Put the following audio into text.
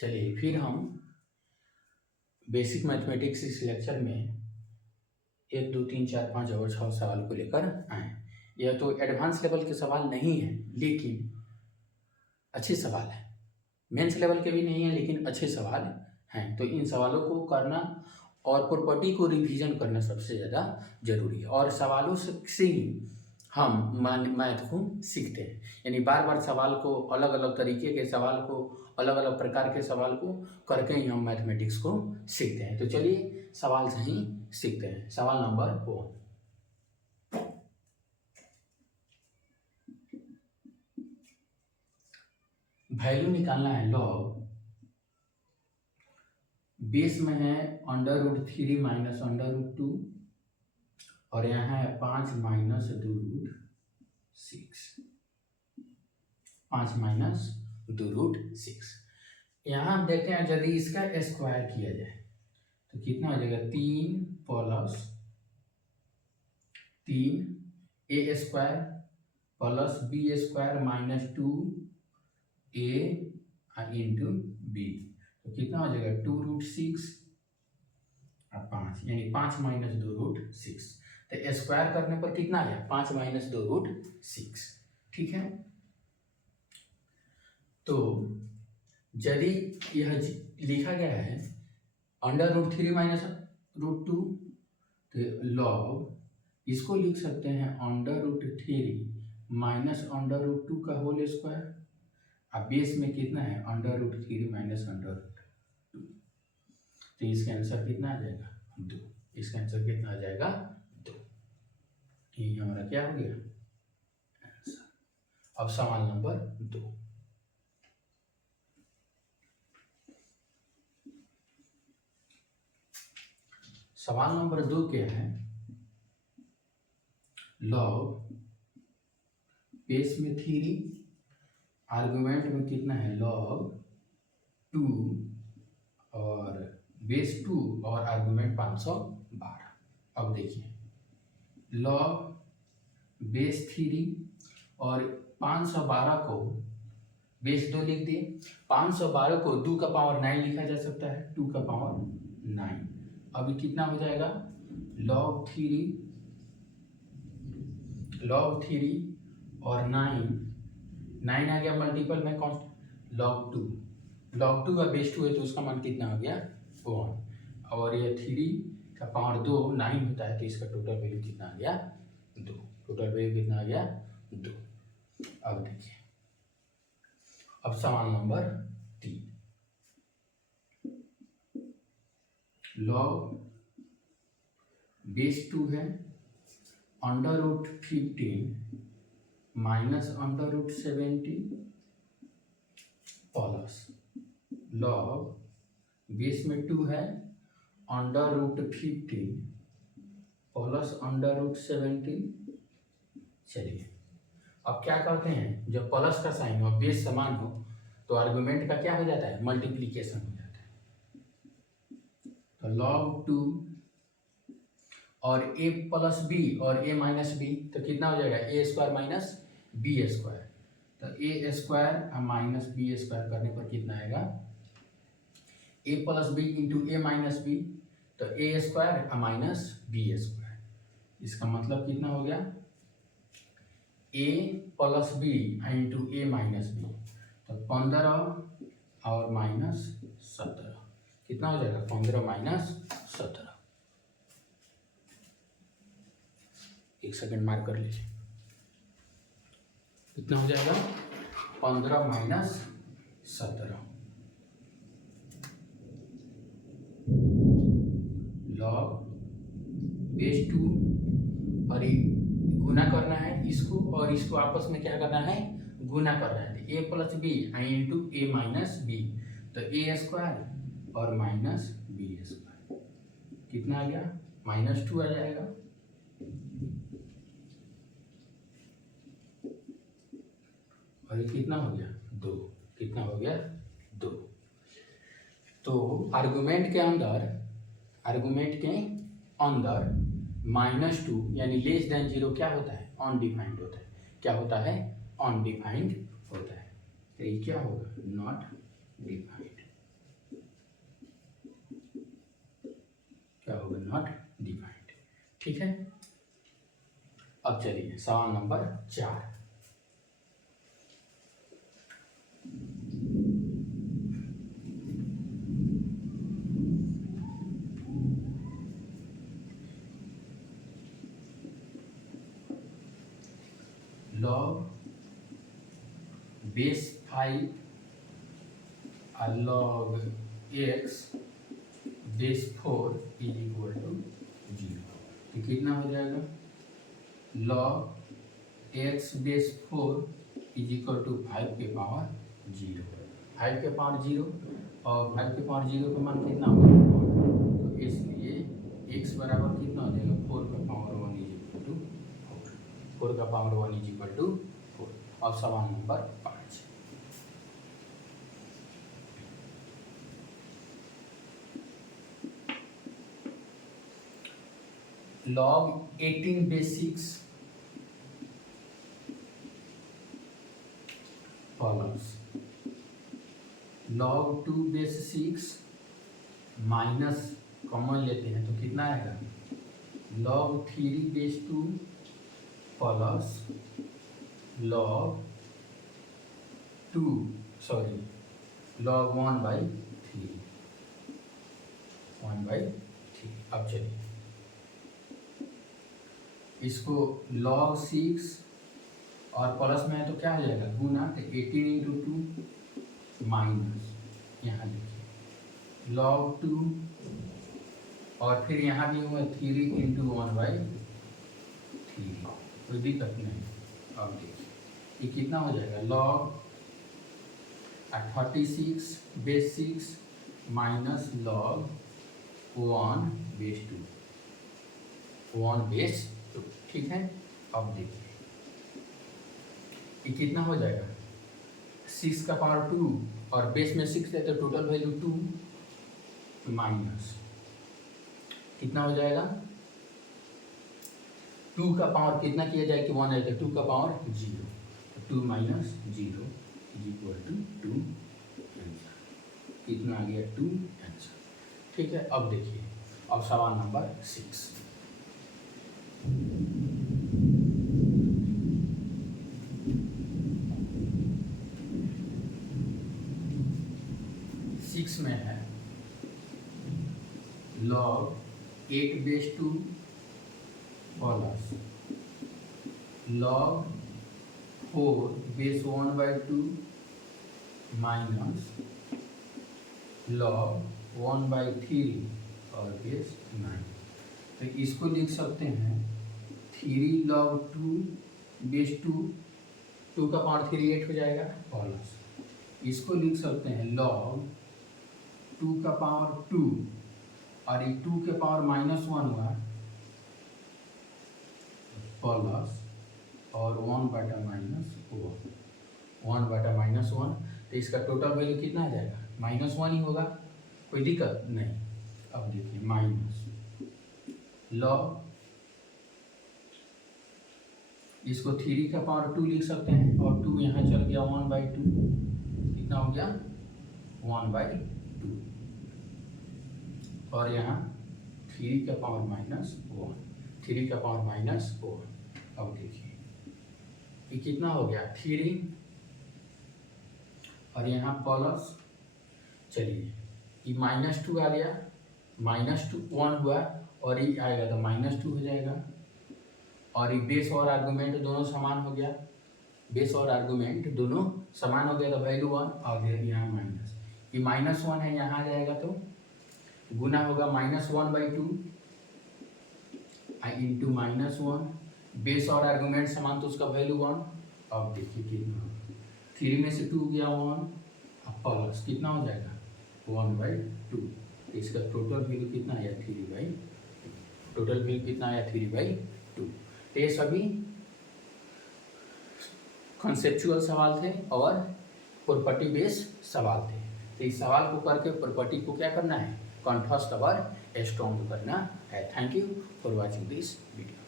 चलिए फिर हम बेसिक मैथमेटिक्स इस लेक्चर में 1 2 3 4 5 और 6 सवाल को लेकर आए। यह तो एडवांस लेवल के सवाल नहीं है, लेकिन अच्छे सवाल हैं। मेंस लेवल के भी नहीं है, लेकिन अच्छे सवाल हैं। तो इन सवालों को करना और प्रॉपर्टी को रिवीजन करना सबसे ज़्यादा जरूरी है। और सवालों से ही हम मैथ को सीखते हैं। यानी बार बार सवाल को, अलग अलग तरीके के सवाल को, अलग अलग प्रकार के सवाल को करके ही हम मैथमेटिक्स को सीखते हैं। तो चलिए सवाल से ही सीखते हैं। सवाल नंबर 1, वैल्यू निकालना है लॉग। बेस में है √3 माइनस √2 और यहाँ है 5 माइनस 2√6, 5 माइनस 2√6। यहाँ हम देखते हैं यदि इसका स्क्वायर किया जाए तो कितना हो जाएगा, 3 plus 3a² plus b² minus 2a into b। तो कितना हो जाएगा 2√6 और 5, यानी 5 माइनस 2√6। तो स्क्वायर करने पर कितना आया, 5 माइनस 2√6। ठीक है, तो यदि यह लिखा गया है √3 माइनस √2, तो लॉग इसको लिख सकते हैं √3 माइनस √2 का होल स्क्वायर। अब बेस में कितना है √3 माइनस √2, तो इसका आंसर कितना आ जाएगा 2। इसका आंसर कितना आ जाएगा 2। ये हमारा क्या हो गया आंसर। अब सवाल नंबर 2, सवाल नंबर 2 क्या है, लॉग बेस में 3, आर्गुमेंट में कितना है लॉग 2 और बेस 2 और आर्गुमेंट 512। अब देखिए लॉग बेस 3 और 512 को बेस 2 लिख दिए, 512 को 2 का पावर 9 लिखा जा सकता है, 2 का पावर 9। अभी कितना हो जाएगा log 3 और 9 आ गया मल्टीपल में कॉन्स्टेंट log 2 का बेस 2 है तो उसका मान कितना हो गया 1, और ये 3 का पावर 2 9 होता है, तो इसका टोटल वैल्यू कितना आ गया 2। टोटल वैल्यू कितना आ गया 2। अब देखिए, अब सवाल नंबर 3, लॉग बेस 2 है √15 माइनस √70 प्लस लॉग बेस में 2 है √15 प्लस √70। चलिए अब क्या करते हैं, जब प्लस का साइन हो, बेस समान हो, तो आर्गुमेंट का क्या हो जाता है मल्टीप्लीकेशन हो जाता है। तो log 2 और a प्लस b और a माइनस b, तो कितना हो जाएगा a² माइनस b²। तो a² माइनस b² करने पर कितना आएगा a plus b into a minus b, तो a² माइनस b²। इसका मतलब कितना हो गया a plus b into a minus b, तो 15 और माइनस 17, कितना हो जाएगा 15 माइनस 17। एक सेकंड मार्क कर लीजिए, कितना हो जाएगा 15 माइनस 17। लॉग बेस 2 और गुना करना है इसको, और इसको आपस में क्या करना है गुना करना है। a plus b into a minus b, तो a² और माइनस b², कितना आ गया -2 आ जाएगा। और ये कितना हो गया 2, कितना हो गया 2। तो आर्गुमेंट के अंदर -2 यानी <0 क्या होता है अनडिफाइंड होता है। क्या होता है अनडिफाइंड होता है, तो ये क्या होगा नॉट डिफाइंड। ठीक है। अब चलिए सवाल नंबर 4। log बेस 5 और log x base 4 is equal to 0। तो कितना हो जाएगा? log x base 4 is equal to 5 के पावर 0। 5 के पावर 0 और 5 के पावर 0 का मान कितना होगा? तो इसलिए x बराबर कितना हो जाएगा? 4 का पावर 1 इज इक्वल टू 4। 4 का पावर 1 इज इक्वल टू 4। अब सवाल number 5। log 18 base 6 plus log 2 base 6 minus common लेते हैं तो कितना आएगा? log 3 base 2 plus log 1/3 1/3। अब चलिए इसको log 6 और प्लस में है तो क्या हो जाएगा? गुना। तो 18 इंटू 2 माइनस यहाँ लिखिए log 2 और फिर यहाँ भी हुआ 3 इंटू 1/3। कोई दिक्कत नहीं। अब देखिए ये कितना हो जाएगा? log 36 base 6 minus log 1 base 2। ठीक है। अब देखिए ये कितना हो जाएगा? 6 का पावर 2 और बेस में 6 है तो टोटल वैल्यू 2 माइनस कितना हो जाएगा? 2 का पावर कितना किया जाए कि 1 है तो 2 का पावर 0। तो 2 minus 0 is equal to 2 answer. कितना आ गया? 2 आंसर। ठीक है। अब देखिए अब सवाल नंबर 6। में है log 8 base 2 plus log 4 base 1/2 minus log 1/3 और बेस 9। तो इसको लिख सकते हैं 3 log 2 बेस 2 का पावर 3 8 हो जाएगा प्लस इसको लिख सकते हैं log 2 का पावर 2 और ये 2 के पावर -1 हुआ प्लस और 1/-1 तो इसका टोटल वैल्यू कितना आ जाएगा? -1 ही होगा। कोई दिक्कत नहीं। अब देखिए माइनस log इसको 3 का पावर 2 लिख सकते हैं और 2 यहाँ चल गया 1/2। कितना हो गया? 1/2 और यहाँ 3 का पावर -1 3 का पावर -1। अब देखिए ये कितना हो गया? 3 और यहाँ प्लस। चलिए ये -2 आ गया, -2 1 हुआ और ये आएगा तो -2 हो जाएगा और ये बेस और आर्गुमेंट दोनों समान हो गया। बेस और आर्गुमेंट दोनों समान हो गया तो वैल्यू 1 और यहाँ माइनस। ये -1 है यहाँ आ जाएगा तो गुना होगा -1/2 इंटू -1 बेस और आर्गुमेंट समान तो उसका वैल्यू 1। अब देखिए कितना 3 में से 2 गया 1 अब प्लस कितना हो जाएगा? 1/2। इसका टोटल वैल्यू कितना आया? 3/2। टोटल वैल्यू कितना आया? 3/2। तो ये सभी कॉन्सेप्चुअल सवाल थे और प्रॉपर्टी बेस सवाल थे। तो इस सवाल को करके प्रॉपर्टी को क्या करना है? कंठस्थ और स्ट्रॉन्ग करना है। Thank you for watching this video.